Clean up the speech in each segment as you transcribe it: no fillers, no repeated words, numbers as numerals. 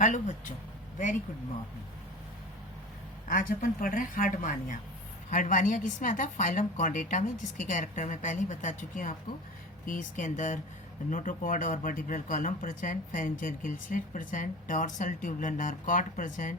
Hello बच्चों, very good morning. आज अपन पढ़ रहे हैं हार्डमानिया। हार्डमानिया किस में आता है? फाइलम कॉर्डेटा में, जिसके कैरेक्टर मैं पहले ही बता चुकी हूँ आपको कि इसके अंदर नोटोकॉर्ड और vertebral column present, pharyngeal gill slit present, dorsal tubular nerve cord present,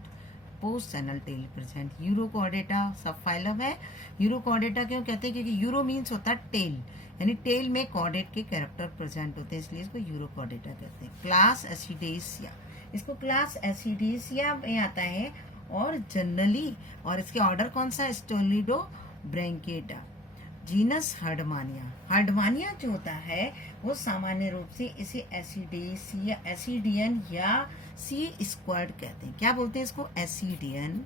post anal tail present. Urochordata subphylum है। यूरोकॉर्डेटा क्यों कहते हैं? क्योंकि यूरो मीन्स होता है टेल, यानी टेल में कॉर्डेट के कैरेक्टर प्रेजेंट होते हैं, इसलिए इसको यूरोकॉर्डेटा कहते हैं। क्लास एसिडेसिया, इसको क्लास एसिडेसिया में आता है और जनरली, और इसके ऑर्डर कौन सा? स्टोलिडो ब्रैंकेटा। जीनस हार्डमानिया। हार्डमानिया जो होता है वो सामान्य रूप से इसे एसिडेसिया, एसिडियन या सी स्क्वायर्ड कहते हैं। क्या बोलते हैं इसको? एसिडियन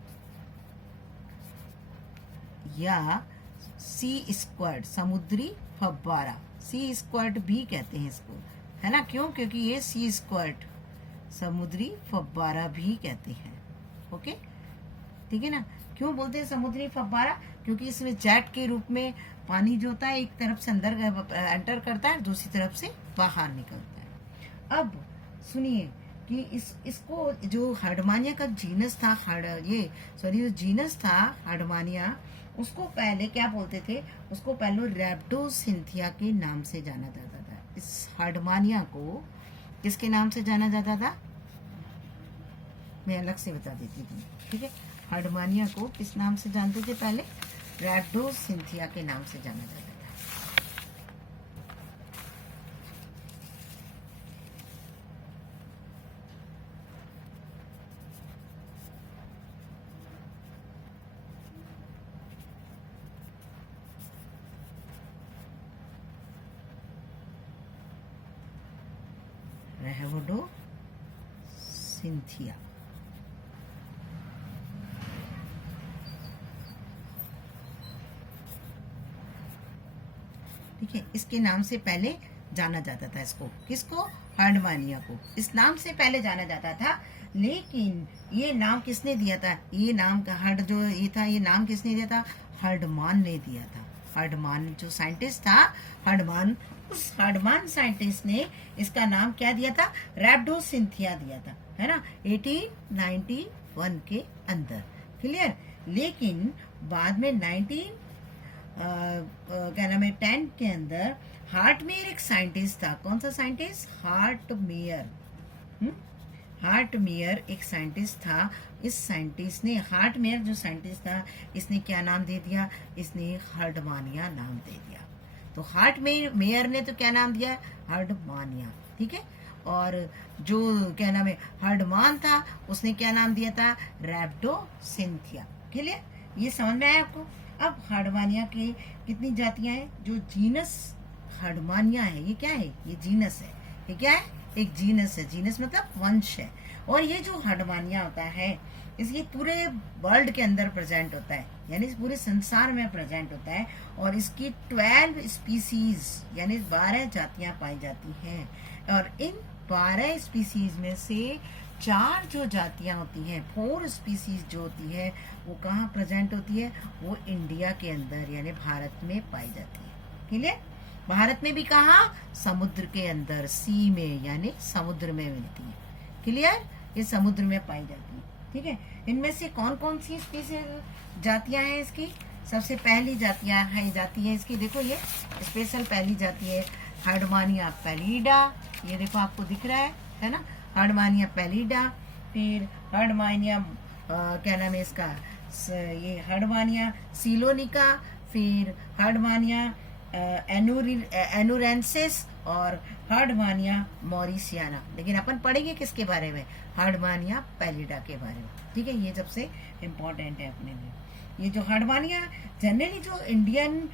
या सी स्क्वायर्ड, समुद्री फव्वारा। सी स्क्वायर्ड भी कहते हैं इसको, है ना? क्यों? क्योंकि ये सी स्क्वायर्ड, समुद्री फव्वारा भी कहते हैं। ओके, ठीक है ना? क्यों बोलते हैं समुद्री फव्वारा? क्योंकि इसमें जेट के रूप में पानी जो होता है एक तरफ से अंदर एंटर करता है, दूसरी तरफ से बाहर निकलता है। अब सुनिए कि इसको जो हार्डमानिया का जीनस था, जो जीनस था हार्डमानिया, उसको पहले क्या बोलते थे? उसको पहले रैप्डोसिंथिया के नाम से जाना जाता था। इस हार्डमानिया को किसके नाम से जाना जाता था? मैं अलग से बता देती हूँ, ठीक है? हार्डमानिया को किस नाम से जानते थे पहले? रैप्डोसिंथिया के नाम से जाना जाता था। रैप्डोसिंथिया। ठीक है, इसके नाम से पहले जाना जाता था इसको। किसको? हार्डमानिया को इस नाम से पहले जाना जाता था। लेकिन ये नाम किसने दिया था? ये नाम का हर्ड जो ये था, ये नाम किसने दिया था? हार्डमान ने दिया था। हार्डमान जो साइंटिस्ट था, हार्डमान, उस हार्डमान साइंटिस्ट ने इसका नाम क्या दिया था? रैप्डोसिंथिया दिया था, है ना? 1891 के अंदर। क्लियर? लेकिन बाद में 10 के अंदर हार्टमेयर एक साइंटिस्ट था। कौन सा साइंटिस्ट? हार्टमेयर। हार्टमेयर एक साइंटिस्ट था। इस साइंटिस्ट ने, हार्टमेयर जो साइंटिस्ट था, इसने क्या नाम दे दिया? इसने हार्डमानिया नाम दे दिया। तो हार्टमेयर ने तो क्या नाम दिया? हार्डमानिया, ठीक है? और जो क्या नाम है हार्डमान था, उसने क्या नाम दिया था? रैप्डोसिंथिया। क्लियर? ये समझ में आया आपको? अब हार्डमानिया की कितनी जातियां हैं? जो जीनस हार्डमानिया है, ये क्या है? ये जीनस है। ये क्या है? एक जीनस है। जीनस मतलब वंश है। और ये जो हार्डमानिया होता है, इसकी पूरे वर्ल्ड के अंदर प्रेजेंट होता है, यानी पूरे संसार में प्रेजेंट होता है। और इसकी 12 स्पीसीज यानी 12 जातियां पाई जाती हैं। और इन 12 स्पीसीज में से 4 जो जातियां होती हैं, 4 स्पीसीज जो होती है, वो कहाँ प्रेजेंट होती है? वो इंडिया के अंदर यानी भारत में पाई जाती है। क्लियर? भारत में भी कहाँ? समुद्र के अंदर, सी में, यानी समुद्र में मिलती है। क्लियर? ये समुद्र में पाई जाती है। ठीक है? इनमें से कौन कौन सी स्पीसीज जातियां हैं इसकी? सबसे पहली जाति है इसकी, देखो ये स्पेशल पहली जाति है हार्डमानिया पैलिडा। ये देखो आपको दिख रहा है ना? हार्डमानिया पैलिडा। फिर हार्डमानिया क्या नाम है इसका? ये हार्डमानिया सिलोनिका। फिर हार्डमानिया एनुरेंसिस और हार्डमानिया मॉरिसियाना। लेकिन अपन पढ़ेंगे किसके बारे में? हार्डमानिया पैलिडा के बारे में। ठीक है? ये सबसे इम्पोर्टेंट है अपने लिए। ये जो हार्डमानिया, जनरली जो इंडियन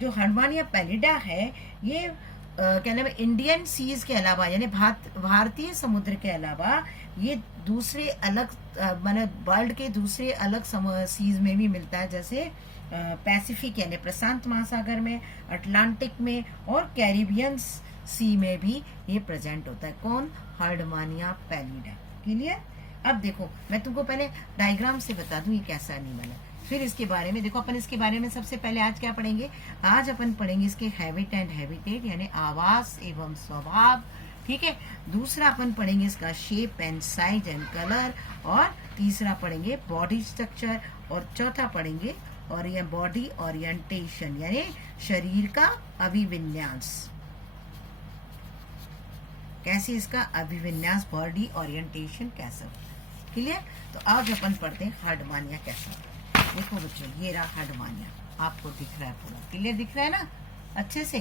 जो हार्डमानिया पैलिडा है, ये क्या नाम है, इंडियन सीज के अलावा यानी भारतीय समुद्र के अलावा ये दूसरे अलग माने वर्ल्ड के दूसरे अलग सीज में भी मिलता है, जैसे पैसिफिक यानी प्रशांत महासागर में, अटलांटिक में और कैरिबियन सी में भी ये प्रेजेंट होता है। कौन? हार्डमानिया पैलिडा। क्लियर? अब देखो, मैं तुमको पहले डायग्राम से बता दूं ये कैसा एनिमल है, फिर इसके बारे में देखो। अपन इसके बारे में सबसे पहले आज क्या पढ़ेंगे? आज अपन पढ़ेंगे इसके हैबिट एंड हैबिटेट यानी आवास एवं स्वभाव, ठीक है। दूसरा अपन पढ़ेंगे इसका shape and size and colour, और तीसरा पढ़ेंगे बॉडी स्ट्रक्चर, और चौथा पढ़ेंगे और ये बॉडी ओरिएंटेशन यानी शरीर का अभिविन्यास, कैसे इसका अभिविन्यास बॉडी ओरिएंटेशन कैसा होता है। क्लियर। तो आज अपन पढ़ते हैं हार्डमानिया कैसा होता है। देखो बच्चों, ये रहा हार्डमानिया, आपको दिख रहा है पूरा क्लियर दिख रहा है ना अच्छे से,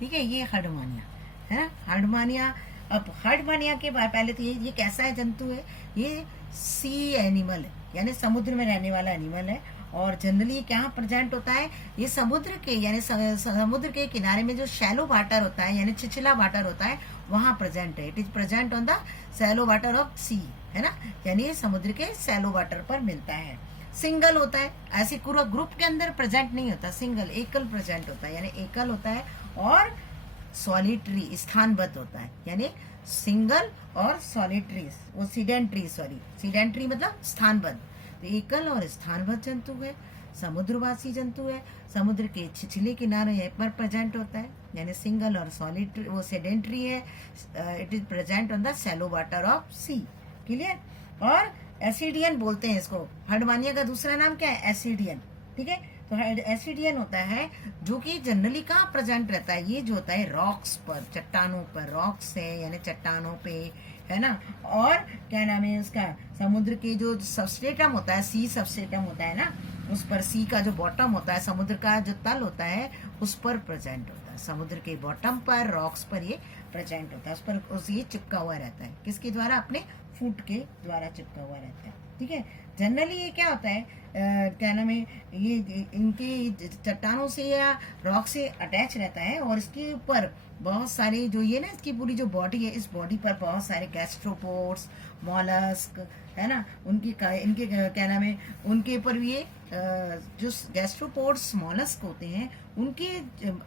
ठीक है। ये हार्डमानिया है ना, हार्डमानिया। अब हार्डमानिया के बाद पहले तो ये कैसा है जंतु है, ये सी एनिमल है यानी समुद्र में रहने वाला एनिमल है, और जनरली क्या प्रेजेंट होता है, ये समुद्र के यानी समुद्र के किनारे में जो शैलो वाटर होता है यानी छिछला वाटर होता है वहां प्रेजेंट है। It is present on the shallow water of sea, है ना, यानी समुद्र के शैलो वाटर पर मिलता है। सिंगल होता है, ऐसे पूरा ग्रुप के अंदर प्रेजेंट नहीं होता, सिंगल एकल प्रेजेंट होता है यानी एकल होता है, और सॉलिटरी स्थानबद्ध होता है यानी सिंगल और सॉलिटरी, वो सीडेंट्री मतलब स्थानबद्ध। तो एकल और स्थानबद्ध जंतु है, समुद्रवासी जंतु है, समुद्र के छिछले किनारे पर प्रेजेंट होता है यानी सिंगल और सॉलिटरी, वो सेडेंट्री है। It is present on the shallow water of sea. Clear. और एसिडियन बोलते हैं इसको, हार्डमानिया का दूसरा नाम क्या है, एसिडियन, ठीक है। तो एसिडियन होता है जो कि जनरली कहाँ प्रेजेंट रहता है, ये जो होता है रॉक्स पर, चट्टानों पर, रॉक्स है यानी चट्टानों पे, है ना। और क्या नाम है उसका, समुद्र के जो सबस्ट्रेटम होता है, सी सबस्ट्रेटम होता है ना, उस पर सी का जो बॉटम होता है, समुद्र का जो तल होता है उस पर प्रेजेंट होता है, समुद्र के बॉटम पर, रॉक्स पर ये प्रेजेंट होता है, उस पर ये चिपका हुआ रहता है, किसके द्वारा, अपने फुट के द्वारा चिपका हुआ रहता है, ठीक है। जनरली ये क्या होता है, क्या नाम है, ये इनके चट्टानों से या रॉक से अटैच रहता है, और इसके ऊपर बहुत सारे जो ये ना इसकी पूरी जो बॉडी है, इस बॉडी पर बहुत सारे गैस्ट्रोपोड्स, मॉलस्क, है ना, इनके क्या नाम है, उनके ऊपर भी ये जो गैस्ट्रोपोड्स मॉलस्क होते हैं उनके,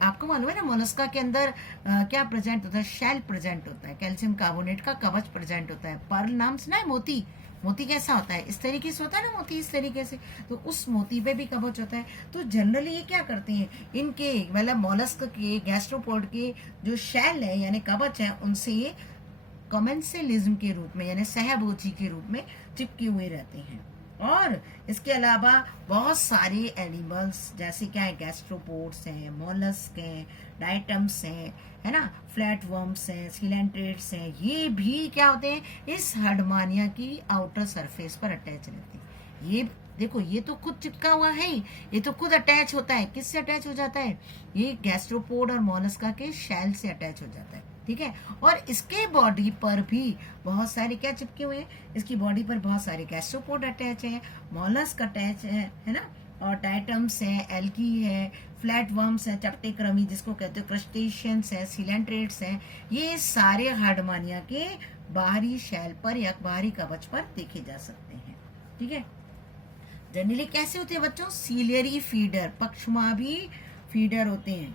आपको मालूम है ना मोलस्का के अंदर क्या प्रेजेंट होता है, शेल प्रेजेंट होता है, कैल्शियम कार्बोनेट का कवच प्रेजेंट होता है। पर्ल नाम सुना है, मोती, मोती कैसा होता है, इस तरीके से होता है ना मोती, इस तरीके से, तो उस मोती पे भी कवच होता है। तो जनरली ये क्या करते हैं, इनके मतलब मॉलस्क के गैस्ट्रोपोड के जो शेल है यानी कवच है, उनसे ये कमेंसलिज्म के रूप में यानी सहभोजी के रूप में चिपके हुए रहते हैं। और इसके अलावा बहुत सारे एनिमल्स जैसे क्या है, गैस्ट्रोपोड्स हैं, मॉलस्क हैं, डाइटम्स हैं, है ना, फ्लैटवर्म्स हैं, सिलेंट्रेट्स हैं, ये भी क्या होते हैं, इस हार्डमानिया की आउटर सरफेस पर अटैच रहते हैं। ये देखो, ये तो खुद चिपका हुआ है ही, ये तो खुद अटैच होता है, किससे अटैच हो जाता है, ये गैस्ट्रोपोड और मॉलस्का के शेल से अटैच हो जाता है, ठीक है। और इसके बॉडी पर भी बहुत सारे क्या चिपके हुए हैं, इसकी बॉडी पर बहुत सारे गैस्ट्रोपोड अटैच हैं, मॉलस्क अटैच है ना, और डाइटम्स हैं, एल्गी है, फ्लैटवर्म्स हैं, चपटे क्रमी जिसको कहते हो, क्रस्टेशियंस हैं, सिलेंट्रेट्स हैं, ये सारे हार्डमानिया के बाहरी शेल पर या बाहरी कवच पर देखे जा सकते हैं, ठीक है। जनरली कैसे होते हैं बच्चों, सीलियरी फीडर, पक्षमाभी फीडर होते हैं,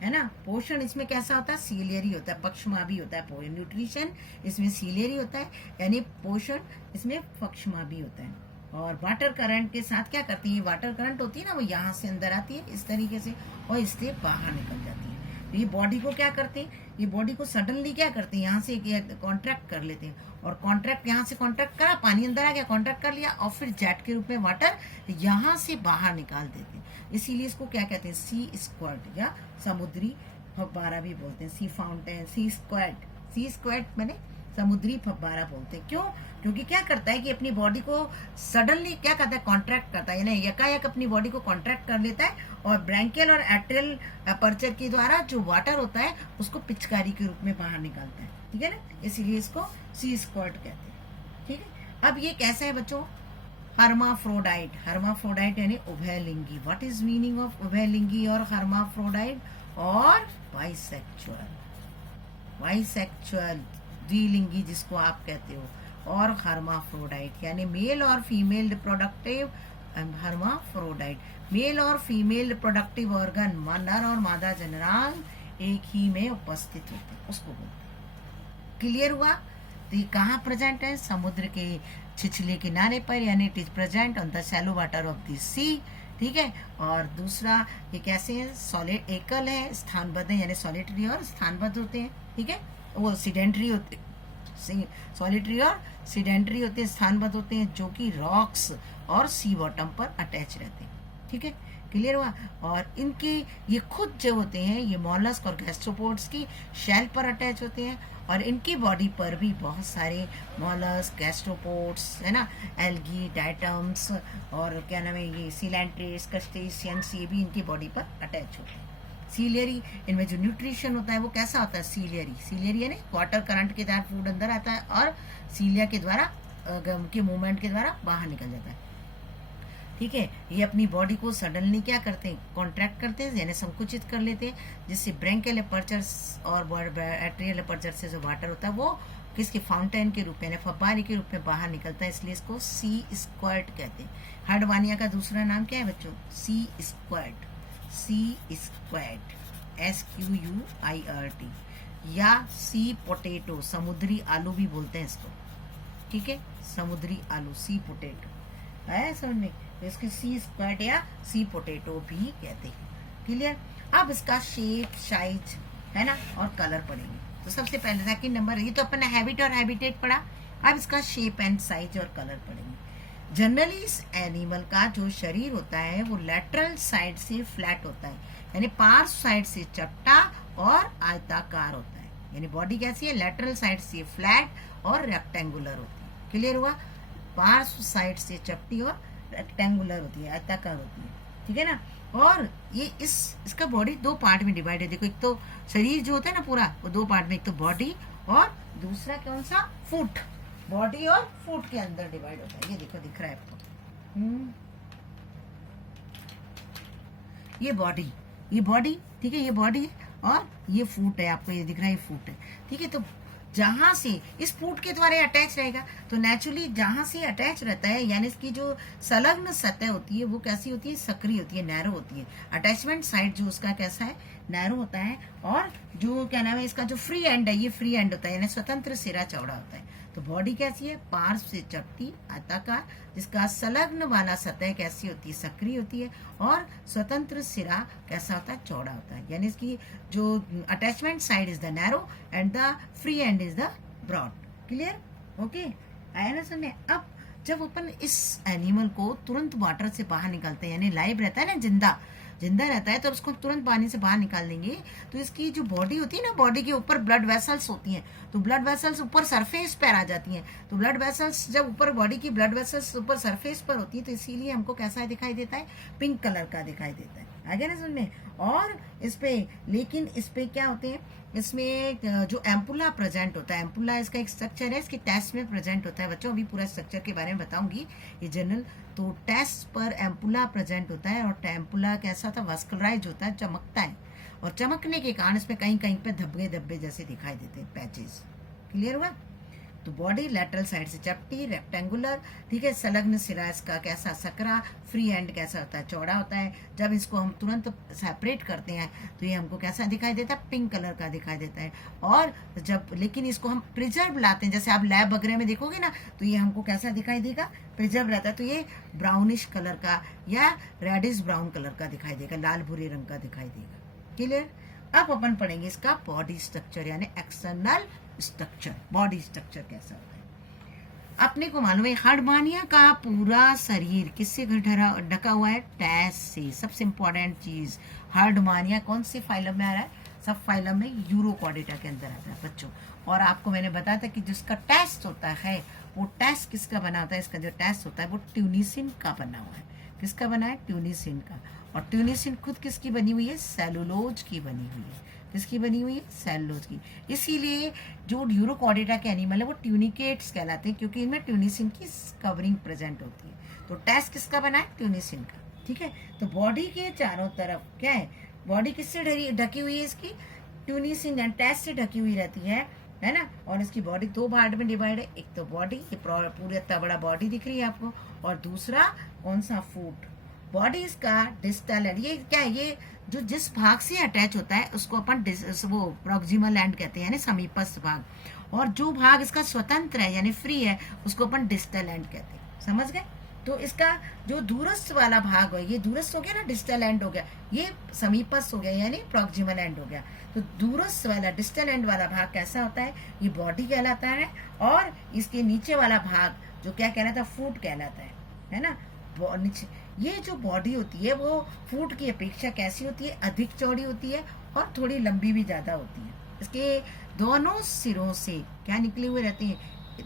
है ना। पोषण इसमें कैसा होता है, सीलियरी होता है, पक्षमाभी होता है, न्यूट्रिशन इसमें सीलियरी होता है यानी पोषण इसमें पक्षमाभी होता है। और वाटर करंट के साथ क्या करती है, वाटर करंट होती है ना, वो यहाँ से अंदर आती है इस तरीके से और इससे बाहर निकल जाती है। तो ये बॉडी को क्या करते हैं, ये बॉडी को सडनली क्या करते हैं, यहाँ से कॉन्ट्रैक्ट कर लेते हैं, और कॉन्ट्रैक्ट यहाँ से कॉन्ट्रैक्ट करा, पानी अंदर आ गया, कॉन्ट्रैक्ट कर लिया, और फिर जेट के रूप में वाटर यहाँ से बाहर निकाल देते हैं। इसीलिए इसको क्या कहते हैं, सी स्क्वाड या समुद्री फव्वारा भी बोलते हैं, सी फाउंटेन, सी स्क्वाड मैंने समुद्री फव्वारा बोलते हैं। क्यों, क्योंकि क्या करता है कि अपनी बॉडी को सडनली क्या करता है, कॉन्ट्रैक्ट करता है, यानी यकायक अपनी बॉडी को कॉन्ट्रैक्ट कर लेता है, और ब्रैंकियल और एट्रियल अपर्चर के द्वारा जो वाटर होता है उसको पिचकारी के रूप में बाहर निकालता है, ठीक है ना, इसीलिए इसको सी स्क्वाड कहते हैं, ठीक है। अब ये कैसा है बच्चों, हर्माफ्रोडाइट, हर्माफ्रोडाइट यानी उभयलिंगी। व्हाट इज मीनिंग ऑफ उभयलिंगी और हर्माफ्रोडाइट, और बाइसेक्सुअल, बाइसेक्सुअल द्विलिंगी जिसको आप कहते हो, और हर्माफ्रोडाइट यानी मेल और फीमेल रिप्रोडक्टिव, हर्माफ्रोडाइट मेल और फीमेल रिप्रोडक्टिव ऑर्गन, नर और मादा जननांग एक ही में उपस्थित होते हैं, उसको बोलते हैं। क्लियर हुआ। तो ये कहाँ प्रेजेंट है, समुद्र के छिछले किनारे पर, यानी it is present on the shallow water of the sea, ठीक है। और दूसरा ये कैसे है, सॉलिड एकल है, स्थानबद्ध है यानी सॉलिटरी और स्थानबद्ध होते हैं, ठीक है। वो सीडेंट्री होते, सॉलिटरी और सीडेंट्री होते हैं, स्थानबद्ध होते हैं, जो कि रॉक्स और सी बॉटम पर अटैच रहते हैं। ठीक है, क्लियर हुआ। और इनके ये खुद जो होते हैं ये मॉलस्क और गैस्ट्रोपोड्स की शेल पर अटैच होते हैं, और इनकी बॉडी पर भी बहुत सारे मॉलस्क, गैस्ट्रोपोड्स है ना, एल्गी, डायटम्स और क्या नाम है ये सिलेंट्रेस, क्रस्टेशियंस, ये भी इनकी बॉडी पर अटैच होते हैं। सीलियरी, इनमें जो न्यूट्रिशन होता है वो कैसा होता है, सीलियरी, सीलियरी यानी वाटर करंट के द्वारा फूड अंदर आता है और सीलिया के द्वारा के मूवमेंट के द्वारा बाहर निकल जाता है। ठीक है, ये अपनी बॉडी को सडनली क्या करते हैं, कॉन्ट्रैक्ट करते हैं यानी संकुचित कर लेते हैं, जिससे ब्रेंकियल एपर्चर्स और एट्रियल एपर्चर से जो वाटर होता है वो किसके फाउंटेन के रूप में यानी फव्वारे के रूप में बाहर निकलता है, इसलिए इसको सी स्क्वार्ट कहते हैं। हर्डवानिया का दूसरा नाम क्या है बच्चों, सी स्क्वार्ट, सी स्क्वार्ट, SQUIRT, या सी पोटैटो, समुद्री आलू भी बोलते हैं इसको। ठीक है, समुद्री आलू, सी पोटैटो है समझ में, तो इसको सी स्क्वाड या सी पोटैटो भी कहते हैं। क्लियर। अब इसका शेप, साइज है ना और कलर पढ़ेंगे। तो सबसे पहले सेकंड नंबर, ये तो अपन ने हैबिट और हैबिटेट पढ़ा, अब इसका शेप एंड साइज और कलर पढ़ेंगे। जनरली इस एनिमल का जो शरीर होता है वो लेटरल साइड से फ्लैट होता है, यानी पार्श्व साइड से चपटा और आयताकार होता है। यानी बॉडी कैसी है, लेटरल साइड से फ्लैट और रेक्टेंगुलर होती है। क्लियर हुआ, पार्श्व साइड से चपटी और रेक्टेंगुलर होती है, आयताकार होती है। ठीक है ना। और ये इसका बॉडी दो पार्ट में डिवाइड है। देखो, एक तो शरीर जो होता है ना पूरा, वो दो पार्ट में, एक तो बॉडी और दूसरा कौन सा, फुट। बॉडी और फुट के अंदर डिवाइड होता है। ये देखो, दिख रहा है आपको, ये बॉडी, ठीक है, ये बॉडी है और ये फुट है, आपको ये दिख रहा है, ये फुट है। ठीक है, तो जहां से इस फूट के द्वारा अटैच रहेगा, तो नेचुरली जहां से अटैच रहता है यानी इसकी जो संलग्न सतह होती है वो कैसी होती है, सक्रिय होती है, नैरो होती है। अटैचमेंट साइड जो उसका कैसा है, नैरो होता है। और जो क्या नाम है इसका जो फ्री एंड है, ये फ्री एंड होता है यानी स्वतंत्र सिरा चौड़ा होता है। तो बॉडी कैसी है, पार्श्व से चपटी आयताकार, जिसका संलग्न वाला सतह कैसी होती है, सक्रिय होती है, और स्वतंत्र सिरा कैसा होता है, चौड़ा होता है। यानी इसकी जो attachment side is the narrow end the free end is the broad. Clear, okay, आया ना सुनने। अब जब अपन इस एनिमल को तुरंत वाटर से बाहर निकालते हैं, यानी लाइव रहता है ना, जिंदा रहता है, तो उसको तुरंत पानी से बाहर निकाल देंगे, तो इसकी जो बॉडी होती है ना, बॉडी के ऊपर ब्लड वेसल्स होती हैं, तो ब्लड वेसल्स ऊपर सरफेस पर आ जाती हैं। तो ब्लड वेसल्स जब ऊपर, बॉडी की ब्लड वेसल्स ऊपर सरफेस पर होती है, तो इसीलिए हमको कैसा दिखाई देता है, पिंक कलर का दिखाई देता है। आगे ना सुनने। और इस पे क्या होते हैं, इसमें जो एम्पुला प्रेजेंट होता है, एम्पुला इसका एक स्ट्रक्चर है, इसके टेस्ट में प्रेजेंट होता है बच्चों। अभी पूरा स्ट्रक्चर के बारे में बताऊंगी, ये जनरल। तो टेस्ट पर एम्पुला प्रेजेंट होता है, और एम्पुला कैसा होता है, वस्कुलराइज होता है, चमकता है, और चमकने के कारण इसमें कहीं कहीं पे धब्बे जैसे दिखाई देते हैं, पैचेस। क्लियर हुआ। तो बॉडी लेटरल साइड से चपटी, रेक्टेंगुलर, ठीक है, संलग्न सिरा इसका कैसा, सकरा, फ्री एंड कैसा होता है, चौड़ा होता है। जब इसको हम तुरंत सेपरेट करते हैं तो ये हमको कैसा दिखाई देता है, पिंक कलर का दिखाई देता है। और जब लेकिन इसको हम प्रिजर्व लाते हैं, जैसे आप लैब वगैरह में देखोगे ना, तो ये हमको कैसा दिखाई देगा, प्रिजर्व रहता है, तो ये ब्राउनिश कलर का या रेडिश ब्राउन कलर का दिखाई देगा, लाल भूरे रंग का दिखाई देगा। क्लियर। अब अपन पढ़ेंगे इसका बॉडी स्ट्रक्चर यानी एक्सटर्नल स्ट्रक्चर। बॉडी स्ट्रक्चर कैसा होता है, अपने को मालूम है, हर्डमानिया का पूरा शरीर किससे ढका हुआ है, टैस से। सबसे इंपॉर्टेंट चीज, हर्डमानिया कौन से फाइलम में आ रहा है, सब फाइलम में यूरोकॉर्डेटा के अंदर आता है बच्चों। और आपको मैंने बताया था कि जिसका टेस्ट होता है, वो टेस्ट किसका बना होता है, इसका जो टेस्ट होता है वो ट्यूनिसिन का बना हुआ है। किसका बना है, ट्यूनिसिन का। और ट्यूनिसिन खुद किसकी बनी हुई है, सेलुलोज की बनी हुई है। किसकी बनी हुई है, सेलुलोज की। इसीलिए जो यूरोकॉर्डेटा के एनिमल है वो ट्यूनिकेट्स कहलाते हैं, क्योंकि इनमें ट्यूनिसिन की कवरिंग प्रेजेंट होती है। तो टेस्ट किसका बना है, ट्यूनिसिन का। ठीक है, तो बॉडी के चारों तरफ क्या है, बॉडी किससे ढकी हुई है, इसकी ट्यूनिसिन एंड टेस्ट से ढकी हुई रहती है ना। और इसकी बॉडी दो पार्ट में डिवाइड है, एक तो बॉडी, ये पूरा इतना बड़ा बॉडी दिख रही है आपको, और दूसरा कौन सा, फुट। बॉडी इसका डिस्टल एंड, ये क्या है, ये जो जिस भाग से अटैच होता है उसको अपन वो प्रॉक्सिमल एंड कहते हैं, यानी समीपस्थ भाग। और जो भाग इसका स्वतंत्र है यानी फ्री है, उसको अपन डिस्टल एंड कहते हैं। समझ गए। तो इसका जो दूरस्थ वाला भाग है, ये दूरस्थ हो गया ना, डिस्टल एंड हो गया, ये समीपस्थ हो गया यानी प्रॉक्सिमल एंड हो गया। तो दूरस्थ वाला डिस्टल एंड वाला भाग कैसा होता है, ये बॉडी कहलाता है, और इसके नीचे वाला भाग जो क्या कहलाता है, फूट कहलाता है ना। नीचे ये जो बॉडी होती है वो फूट की अपेक्षा कैसी होती है, अधिक चौड़ी होती है और थोड़ी लंबी भी ज़्यादा होती है। इसके दोनों सिरों से क्या निकले हुए रहते हैं,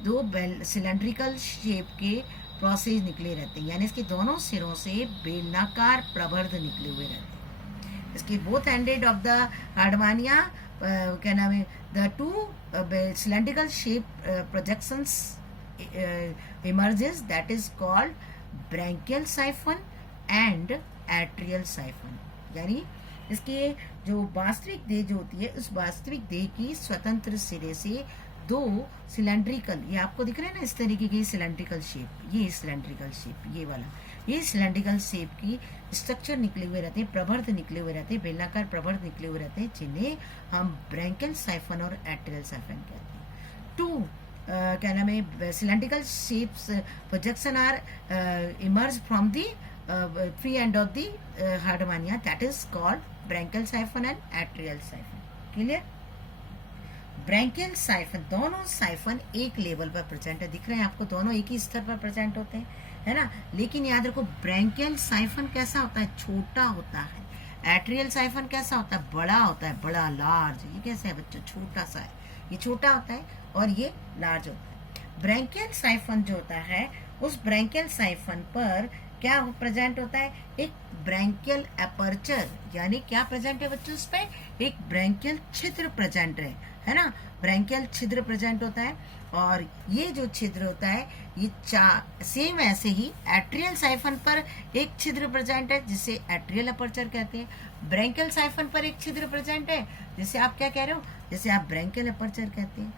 दो सिलेंड्रिकल शेप के प्रोसेस निकले रहते हैं, यानी इसके दोनों सिरों से बेलनाकार प्रवर्ध निकले हुए रहते हैं। इसके बोथ एंडेड ऑफ द हार्डमानिया क्या नाम है, the two cylindrical shape projections emerges, that is called branchial siphon and atrial siphon। यानी इसके जो वास्तविक देह जो होती है, उस वास्तविक देह की स्वतंत्र सिरे से दो सिलेंड्रिकल, ये आपको दिख रहा है ना इस तरीके की सिलेंड्रिकल शेप, ये सिलेंड्रिकल शेप, ये वाला, ये सिलेंड्रिकल शेप की स्ट्रक्चर निकले हुए रहते हैं, प्रवर्ध निकले हुए रहते हैं, बेलनाकार प्रवर्ध निकले हुए रहते हैं, जिन्हें हम ब्रैंकियल साइफन और एट्रियल साइफन कहते हैं। टू क्या नाम है, cylindrical shapes projection are emerge from the free end of the hardmania, that is called branchial siphon and atrial siphon. Clear? Branchial siphon, दोनों साइफन एक लेवल पर प्रेजेंट है, दिख रहे हैं आपको, दोनों एक ही स्तर पर प्रेजेंट होते हैं, है ना। लेकिन याद रखो ब्रैंकियल साइफन कैसा होता है, छोटा होता है। एट्रियल साइफन कैसा होता है, बड़ा होता है, बड़ा, लार्ज। ये कैसा है बच्चों, छोटा सा है, ये छोटा होता है और ये लार्ज होता है। ब्रैंकियल साइफन जो होता है, उस ब्रैंकियल साइफन पर क्या प्रेजेंट होता है, एक ब्रैंकियल अपर्चर, यानी क्या प्रेजेंट है बच्चों, उस पर एक ब्रैंकियल छिद्र प्रेजेंट है ना, ब्रैंकियल छिद्र प्रेजेंट होता है। और ये जो छिद्र होता है, ये सेम ऐसे ही एट्रियल साइफन पर एक छिद्र प्रेजेंट है जिसे एट्रियल अपर्चर कहते हैं। ब्रैंकियल साइफन पर एक छिद्र प्रेजेंट है जिसे आप क्या कह रहे हो, जैसे आप ब्रैंकियल अपर्चर कहते हैं।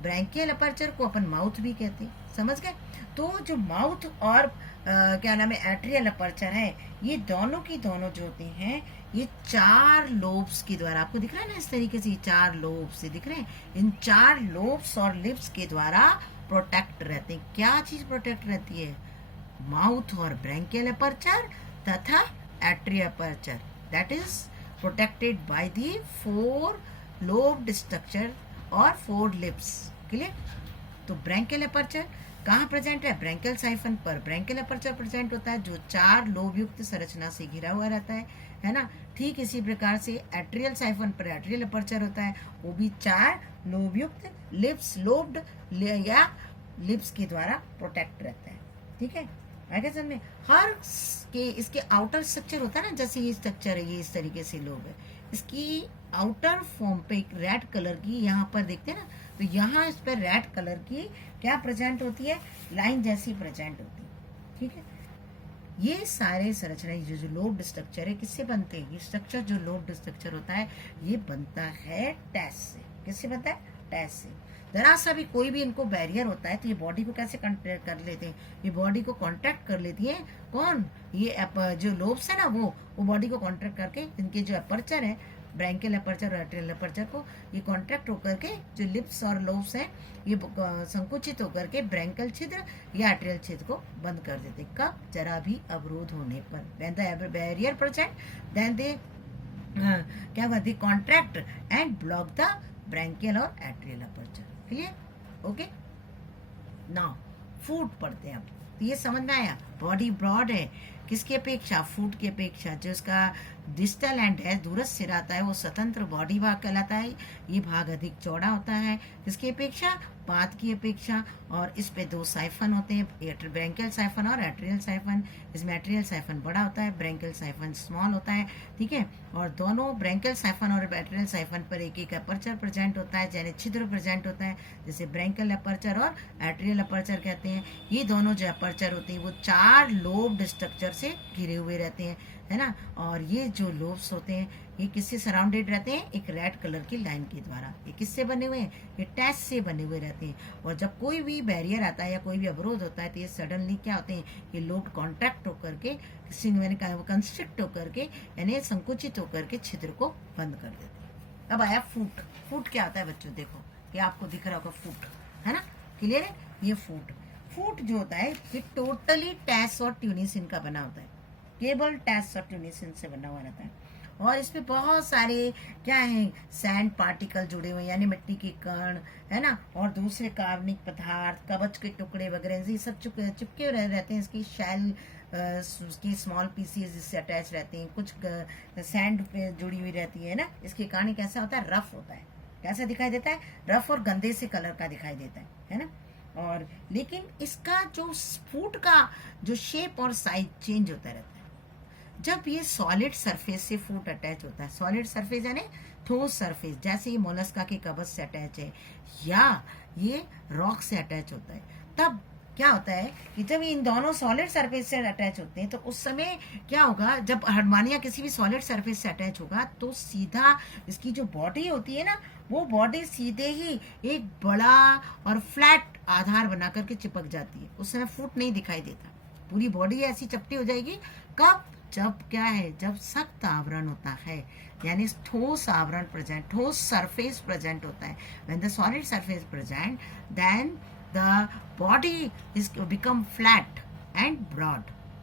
ब्रैंकियल अपर्चर को अपन माउथ भी कहते हैं, समझ गए। तो जो माउथ और क्या नाम है एट्रियल अपर्चर है, ये दोनों की दोनों जो होते हैं, ये चार लोब्स के द्वारा, आपको दिख रहा है ना इस तरीके से, चार लोब्स से दिख रहे हैं, इन चार लोब्स और लिप्स के द्वारा प्रोटेक्ट रहते हैं। क्या चीज प्रोटेक्ट रहती है, माउथ और ब्रैंकियल अपर्चर तथा atrial aperture, that is protected by the four lobed structure और फोर लिप्स। क्लियर? तो ब्रैंकियल अपर्चर कहाँ प्रेजेंट है, ब्रैंकियल साइफन पर ब्रैंकियल अपर्चर प्रेजेंट होता है, जो चार लोब युक्त संरचना से घिरा हुआ रहता है ना। ठीक इसी प्रकार से एट्रियल साइफन पर एट्रियल अपर्चर होता है, वो भी चार लोब युक्त लिप्स, लोब्ड या लिप्स के द्वारा प्रोटेक्ट रहता है। ठीक है, आगे समझ में। हर के इसके आउटर स्ट्रक्चर होता है ना, जैसे ये स्ट्रक्चर है, ये इस तरीके से लोब है, इसकी आउटर फॉर्म पे एक रेड कलर की, यहाँ पर देखते हैं ना, तो यहाँ इस पर रेड कलर की क्या प्रेजेंट होती है, लाइन जैसी प्रेजेंट होती है। ठीक है, ये सारे संरचना जो लोब्ड स्ट्रक्चर है किससे बनते हैं, ये स्ट्रक्चर जो लोब्ड स्ट्रक्चर होता है ये बनता है टैस से। किससे बनता है, टैस से। जरा सा भी कोई भी इनको बैरियर होता है तो ये बॉडी को कैसे कॉन्ट्रैक्ट कर लेते हैं, ये बॉडी को कॉन्ट्रैक्ट कर लेती है, कौन, ये जो लोब्स है ना, वो बॉडी को कॉन्ट्रैक्ट करके इनके जो अपर्चर है, ब्रैंकियल अपर्चर और एट्रियल अपर्चर को, ये कॉन्ट्रैक्ट होकर के जो लिप्स और लोब्स हैं ये संकुचित होकर के ब्रैंकियल छिद्र या एट्रियल छिद्र को बंद कर देते। कब, जरा भी अवरोध होने पर, when the barrier present then they क्या कहते, contract and block the branchial और atrial aperture. Clear? Okay, now foot पढ़ते हैं अब। तो ये समझ में आया, बॉडी ब्रॉड है किसकी अपेक्षा, फूट की अपेक्षा। जो इसका डिस्टल एंड है, दूरस्थ सिरा आता है, वो स्वतंत्र बॉडी भाग कहलाता है, ये भाग अधिक चौड़ा होता है किसकी अपेक्षा, पाद की अपेक्षा। और इस पे दो साइफन होते हैं, ब्रैंकियल साइफन और एट्रियल साइफन। इसमें एट्रियल साइफन बड़ा होता है, ब्रैंकियल साइफन स्मॉल होता है। ठीक है, और दोनों ब्रैंकियल साइफन और एट्रियल साइफन पर एक एक अपर्चर प्रेजेंट होता है, यानी छिद्र प्रेजेंट होता है, जैसे ब्रैंकियल अपर्चर और एट्रियल अपर्चर कहते हैं। ये दोनों जो अपर्चर होते हैं वो चार लोब्ड स्ट्रक्चर से घिरे हुए रहते हैं, है ना। और ये जो लोब्स होते हैं ये किससे सराउंडेड रहते हैं, एक रेड कलर की लाइन के द्वारा। ये किससे बने हुए हैं, ये टैस से बने हुए रहते हैं। और जब कोई भी बैरियर आता है या कोई भी अवरोध होता है तो ये सडनली क्या होते हैं, ये लोब कॉन्ट्रैक्ट होकर के, कंस्ट्रिक्ट होकर के, यानी संकुचित होकर के छिद्र को बंद कर देते हैं। अब आया फूट। फूट क्या होता है बच्चों, देखो ये आपको दिख रहा होगा फूट, है ना। क्लियर है, ये फूट। फूट जो होता है ये टोटली टैस और ट्यूनिसिन का बना होता है, केवल टैस और ट्यूनिसिन से बना हुआ रहता है। और इसमें बहुत सारे क्या है, सैंड पार्टिकल जुड़े हुए, यानी मिट्टी के कण है ना, और दूसरे कार्बनिक पदार्थ, कवच के टुकड़े वगैरह ये सब चिपके रहते हैं। इसकी शैल उसकी स्मॉल पीसीज इससे अटैच रहते हैं, कुछ सैंड पे जुड़ी हुई रहती है ना। इसके कारण कैसा होता है, रफ होता है। कैसा दिखाई देता है, रफ और गंदे से कलर का दिखाई देता है ना। और लेकिन इसका जो फूट का जो शेप और साइज चेंज होता रहता है जब ये सॉलिड सरफेस से फूट अटैच होता है। सॉलिड सरफेस यानी ठोस सरफेस, जैसे ये मोलस्का के कवच से अटैच है या ये रॉक से अटैच होता है। तब क्या होता है कि जब इन दोनों सॉलिड सरफेस से अटैच होते हैं तो उस समय क्या होगा, जब हर्डमानिया किसी भी सॉलिड सरफेस से अटैच होगा तो सीधा इसकी जो बॉडी होती है ना, वो बॉडी सीधे ही एक बड़ा और फ्लैट आधार बना करके चिपक जाती है। उस समय फूट नहीं दिखाई देता, पूरी बॉडी ऐसी चपटी हो जाएगी। कब, जब क्या है, जब सख्त आवरण होता है, यानी ठोस आवरण प्रेजेंट, ठोस सरफेस प्रेजेंट होता है। When the solid surface present, then the body is become flat and broad,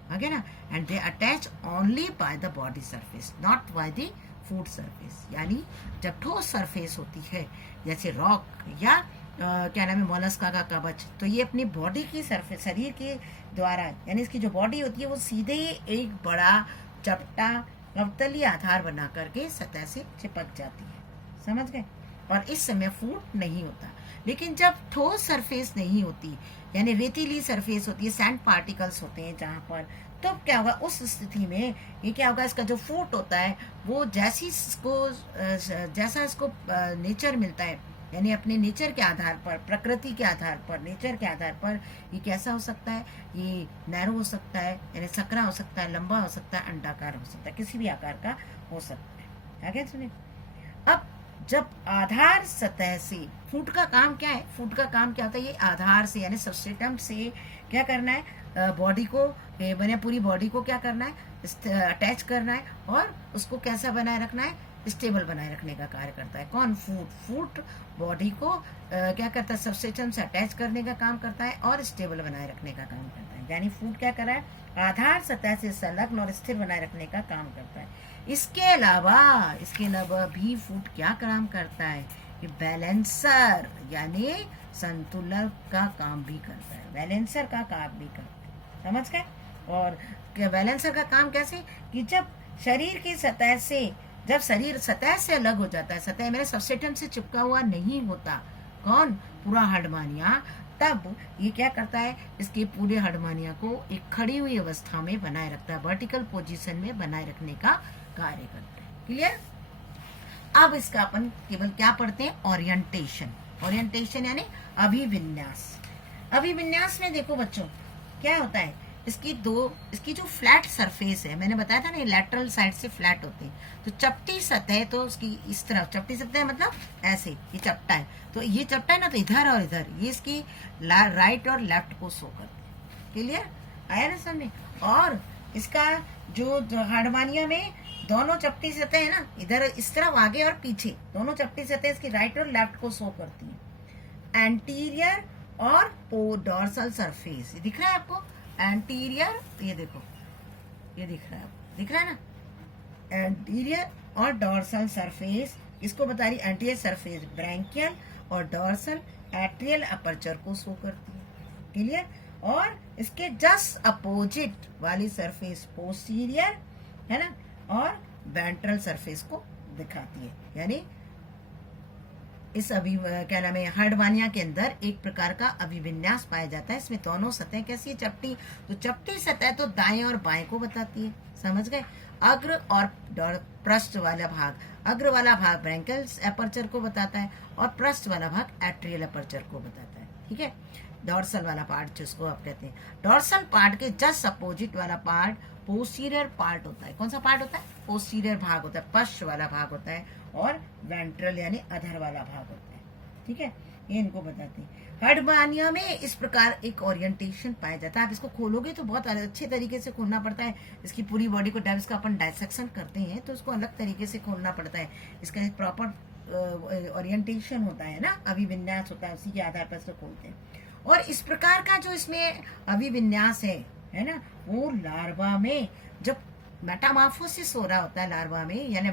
okay na, and they attach only by the body surface, not by the food surface। यानी जब ठोस surface होती है जैसे rock या क्या नाम है, मोलस्का का कवच, तो ये अपनी बॉडी की सरफेस, शरीर के द्वारा, यानी इसकी जो बॉडी होती है वो सीधे एक बड़ा चपटा अवतलीय आधार बना करके सतह से चिपक जाती है, समझ गए। और इस समय फूट नहीं होता। लेकिन जब ठोस सरफेस नहीं होती, यानी रेतीली सरफेस होती है, सैंड पार्टिकल्स होते हैं जहाँ पर, तो क्या होगा उस स्थिति में, ये क्या होगा, इसका जो फूट होता है वो जैसा इसको नेचर मिलता है, यानी अपने नेचर के आधार पर, प्रकृति के आधार पर, नेचर के आधार पर ये कैसा हो सकता है, ये नैरो हो सकता है, यानी सकरा हो सकता है, लंबा हो सकता है, अंडाकार हो सकता है, किसी भी आकार का हो सकता है। आगे सुनिए। अब जब आधार सतह से, फूट का काम क्या है, फूट का काम क्या होता है, ये आधार से यानी सबस्ट्रेटम से क्या करना है, बॉडी को, मैंने पूरी बॉडी को क्या करना है, अटैच करना है, और उसको कैसा बनाए रखना है, स्टेबल बनाए रखने का कार्य करता है। कौन, फूट। फूट बॉडी को क्या करता है, सबस्ट्रेटम से अटैच करने का काम करता है और स्टेबल बनाए रखने का काम करता है। यानी फूट क्या कर रहा है, आधार सतह से संलग्न और स्थिर बनाए रखने का काम करता है। इसके अलावा भी फूट क्या काम करता है, ये बैलेंसर यानी संतुलन का काम भी करता है, बैलेंसर का काम भी करता है, समझ गए। और बैलेंसर का काम कैसे, कि जब शरीर की सतह से, जब शरीर सतह से अलग हो जाता है, सतह मेरे सबस्ट्रेटम से चिपका हुआ नहीं होता, कौन, पूरा हर्डमानिया, तब ये क्या करता है, इसके पूरे हर्डमानिया को एक खड़ी हुई अवस्था में बनाए रखता है, वर्टिकल पोजीशन में बनाए रखने का कार्य करता है। क्लियर। अब इसका अपन केवल क्या पढ़ते हैं, ओरिएंटेशन। ओरिएंटेशन यानी अभिविन्यास। अभिविन्यास में देखो बच्चों क्या होता है, इसकी जो फ्लैट सरफेस है, मैंने बताया था ना, ये लैटरल साइड से फ्लैट होते हैं, तो चपटी सतह, तो उसकी इस तरफ चपटी सतह मतलब ऐसे, ये चपटा है, तो ये चपटा है ना, तो इधर और इधर ये इसकी राइट और लेफ्ट को शो करते हैं। क्लियर, आया ना समझे। और इसका जो हार्डमानिया में दोनों चपटी सतह है ना, इधर इस तरफ आगे और पीछे दोनों चपटी सतह इसकी राइट और लेफ्ट को शो करती है। एंटीरियर और डॉर्सल सरफेस, ये दिख रहा है आपको, एंटीरियर, ये देखो, ये दिख रहा है आपको, दिख रहा है ना, एंटीरियर और डॉर्सल सरफेस, इसको बता रही, एंटीरियर सरफेस ब्रैंकियल और डॉर्सल एट्रियल अपर्चर को शो करती है। क्लियर। और इसके जस्ट अपोजिट वाली सरफेस पोस्टीरियर है ना, और वेंट्रल सरफेस को दिखाती है। यानी इस क्या नाम है, हार्डमानिया के अंदर एक प्रकार का अभिविन्यास पाया जाता है। इसमें दोनों सतह कैसी है, चपटी, तो चपटी सतह तो दाएं और बाएं को बताती है, समझ गए। अग्र और पृष्ठ वाला भाग, अग्र वाला भाग ब्रैंकियल अपर्चर को बताता है और पृष्ठ वाला भाग एट्रियल अपर्चर को बताता है। ठीक है। डॉर्सल वाला पार्ट जिसको आप कहते हैं, डॉर्सल पार्ट के जस्ट अपोजिट वाला पार्ट पोस्टीरियर पार्ट होता है। कौन सा पार्ट होता है, पोस्टीरियर भाग होता है, पश्च वाला भाग होता है, और वेंट्रल यानी अधर वाला भाग होता है। ठीक है, ये इनको बताते हैं। हार्डमानिया में इस प्रकार एक ओरिएंटेशन पाया जाता है। आप इसको खोलोगे तो बहुत अच्छे तरीके से खोलना पड़ता है, इसकी पूरी बॉडी को, जब इसका अपन डायसेक्शन करते हैं तो उसको अलग तरीके से खोलना पड़ता है। इसका एक प्रॉपर ओरिएंटेशन होता है ना, अभिविन्यास होता है, उसी के आधार पर इसको खोलते हैं। और इस प्रकार का जो इसमें अभिविन्यास है ना, वो लार्वा में जब मेटामॉर्फोसिस हो रहा होता है लार्वा में, यानी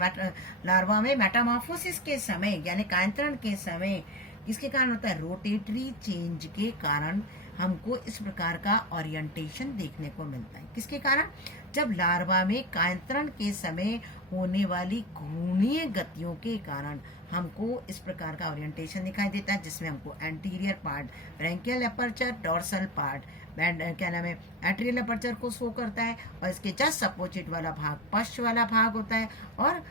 लार्वा में मेटामॉर्फोसिस के समय यानी कायांतरण के समय किसके कारण होता है, रोटेटरी चेंज के कारण हमको इस प्रकार का ओरिएंटेशन देखने को मिलता है। किसके कारण, जब लार्वा में कायांतरण के समय होने वाली घूर्णीय गतियों के कारण हमको इस प्रकार का ओरिएंटेशन दिखाई देता है, जिसमें हमको anterior part branchial aperture, dorsal part क्या नाम है एट्रियल अपर्चर को शो करता है, और इसके जस्ट अपोजिट वाला भाग पश्च वाला भाग होता है और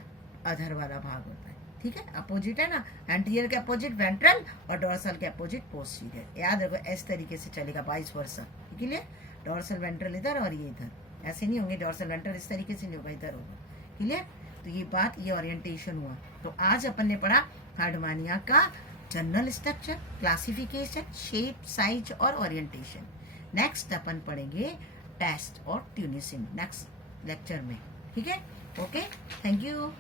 अधर वाला भाग होता है। ठीक है, अपोजिट है ना, एंटीरियर के अपोजिट वेंट्रल और डोर्सल के अपोजिट पोस्टीरियर। याद रखो इस तरीके से चलेगा, वाइस वर्सा। ठीक है, डोर्सल वेंट्रल इधर और ये इधर, ऐसे नहीं होंगे, डोर्सल वेंट्रल इस तरीके से नहीं होगा, इधर होगा। क्लियर, तो ये बात, ये ओरिएंटेशन हुआ। तो आज अपन ने पढ़ा हार्डमानिया का general structure, classification, shape, size और ओरिएंटेशन। नेक्स्ट अपन पढ़ेंगे टेस्ट और ट्यूनिसिंग नेक्स्ट लेक्चर में। ठीक है, ओके, थैंक यू।